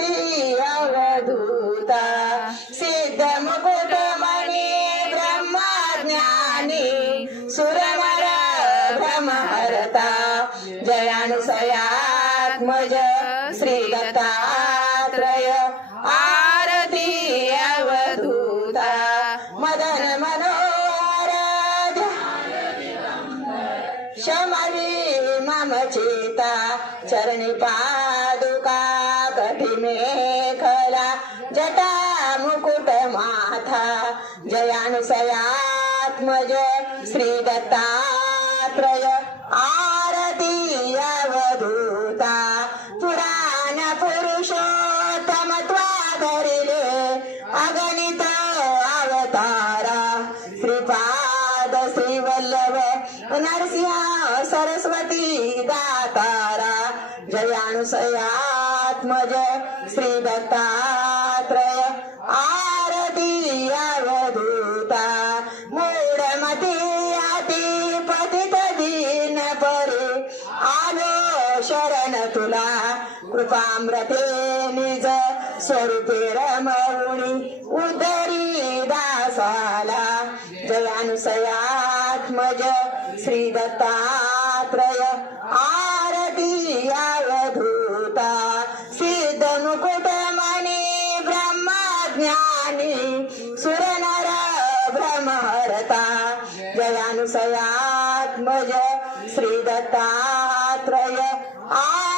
आरती अवधूता. सिद्ध मुकुटमणी ब्रह्मज्ञानी सुरमर भ्रमहरता जयानुसयात्मज श्री दत्तात्रय आरती अवधूता. मदन मनोहर शमवी मम चेता. चरणी पादुका. मेखला जटा मुकुट माथा जयानुसयात्मज श्री दत्तात्रय आरती अवधूता पुराण पुरुषोत्तम त्वाधरिले अगणित अवतारा श्रीपाद श्रीवल्लभ नरसिंह सरस्वती दातारा आत्मज श्री दत्तात्रय आरती अवधूता मूढमती अति पतित दीन परे। आलो शरण तुला कृपामृते निज स्वरूपे रमवणी उदरी दासाला। जयानुसयात्मज श्री दत्तात्रय सुरनर भ्रमहरता जयानुसयात्मज श्रीदत्तात्रय आ